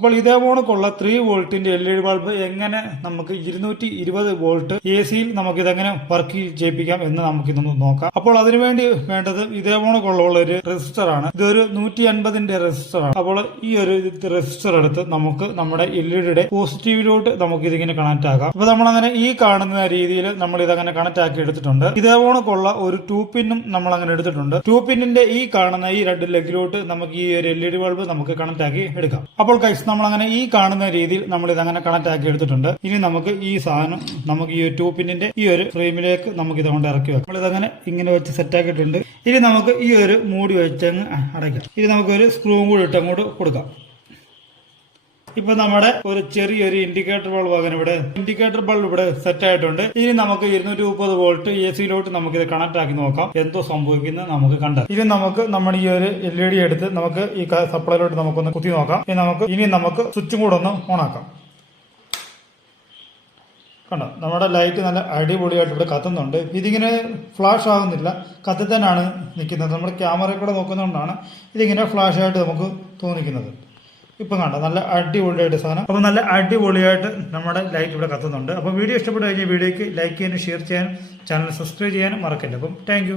അപ്പോൾ ഇതേ പോണക്കുള്ള ത്രീ വോൾട്ടിന്റെ എൽ ഇ ബൾബ് എങ്ങനെ നമുക്ക് ഇരുന്നൂറ്റി ഇരുപത് വോൾട്ട് എ സിയിൽ നമുക്ക് ഇതെങ്ങനെ വർക്ക് ചെയ്യിപ്പിക്കാം എന്ന് നമുക്ക് ഇതൊന്ന് നോക്കാം. അപ്പോൾ അതിനുവേണ്ടി വേണ്ടത് ഇതേ പോണക്കുള്ള ഒരു റെസിസ്റ്റർ ആണ്. ഇതൊരു നൂറ്റി അൻപതിന്റെ റെസിസ്റ്റർ ആണ്. അപ്പോൾ ഈ ഒരു റെസിസ്റ്റർ എടുത്ത് നമുക്ക് നമ്മുടെ എൽ ഇ ഡിയുടെ പോസിറ്റീവിലോട്ട് നമുക്ക് ഇതിങ്ങനെ കണക്ട് ആക്കാം. അപ്പൊ നമ്മൾ അങ്ങനെ ഈ കാണുന്ന രീതിയിൽ നമ്മൾ ഇതങ്ങനെ കണക്ട് ആക്കി എടുത്തിട്ടുണ്ട്. ഇതേ പോണക്കുള്ള ഒരു ടൂ പിന്നും നമ്മൾ അങ്ങനെ എടുത്തിട്ടുണ്ട്. ടൂ പിന്നിന്റെ ഈ കാണുന്ന ഈ രണ്ട് ലെഗിലോട്ട് നമുക്ക് ഈ ഒരു എൽ ഇ ഡി ബൾബ് നമുക്ക് കണക്ട് ആക്കി എടുക്കാം. അപ്പോൾ കൈസ് നമ്മൾ അങ്ങനെ ഈ കാണുന്ന രീതിയിൽ നമ്മൾ ഇതങ്ങനെ കണക്ട് ആക്കി എടുത്തിട്ടുണ്ട്. ഇനി നമുക്ക് ഈ സാധനം നമുക്ക് ഈ ഒരു പിന്നിന്റെ ഈ ഒരു ഫ്രെയിമിലേക്ക് നമുക്ക് ഇതുകൊണ്ട് ഇറക്കി വെക്കാം. നമ്മൾ ഇതങ്ങനെ ഇങ്ങനെ വെച്ച് സെറ്റ് ആക്കിയിട്ടുണ്ട്. ഇനി നമുക്ക് ഈ ഒരു മൂടി വെച്ച് അടയ്ക്കാം. ഇനി നമുക്ക് ഒരു സ്ക്രൂവും കൂടി ഇട്ട് അങ്ങോട്ട് കൊടുക്കാം. ഇപ്പൊ നമ്മുടെ ഒരു ചെറിയൊരു ഇൻഡിക്കേറ്റർ ബൾബ് അങ്ങനെ ഇവിടെ ഇൻഡിക്കേറ്റർ ബൾബ് ഇവിടെ സെറ്റ് ആയിട്ടുണ്ട്. ഇനി നമുക്ക് ഇരുന്നൂറ്റി മുപ്പത് വോൾട്ട് എ സിയിലോട്ട് നമുക്ക് ഇത് കണക്ട് ആക്കി നോക്കാം. എന്തോ സംഭവിക്കുന്നത് നമുക്ക് കണ്ടാം ഇനി നമുക്ക് നമ്മുടെ ഈ ഒരു എൽ ഇ ഡി എടുത്ത് നമുക്ക് ഈ സപ്ലൈയിലോട്ട് നമുക്കൊന്ന് കുത്തി നോക്കാം. ഇനി നമുക്ക് ഇനി നമുക്ക് സ്വിച്ചും കൂടെ ഒന്ന് ഓൺ ആക്കാം. കണ്ടോ? നമ്മുടെ ലൈറ്റ് നല്ല അടിപൊളിയായിട്ട് ഇവിടെ കത്തുന്നുണ്ട്. ഇതിങ്ങനെ ഫ്ലാഷ് ആകുന്നില്ല. കത്തി തന്നെയാണ് നിൽക്കുന്നത്. നമ്മുടെ ക്യാമറയിൽ കൂടെ നോക്കുന്നതുകൊണ്ടാണ് ഇതിങ്ങനെ ഫ്ലാഷ് ആയിട്ട് നമുക്ക് തോന്നിക്കുന്നത്. ഇപ്പം കണ്ട നല്ല അടിപൊളിയായിട്ട് സാധനം. അപ്പം നല്ല അടിപൊളിയായിട്ട് നമ്മുടെ ലൈറ്റ് ഇവിടെ കത്തുന്നുണ്ട്. അപ്പോൾ വീഡിയോ ഇഷ്ടപ്പെട്ടു കഴിഞ്ഞാൽ വീഡിയോയ്ക്ക് ലൈക്ക് ചെയ്യാനും ഷെയർ ചെയ്യാനും ചാനൽ സബ്സ്ക്രൈബ് ചെയ്യാനും മറക്കില്ല. അപ്പം താങ്ക്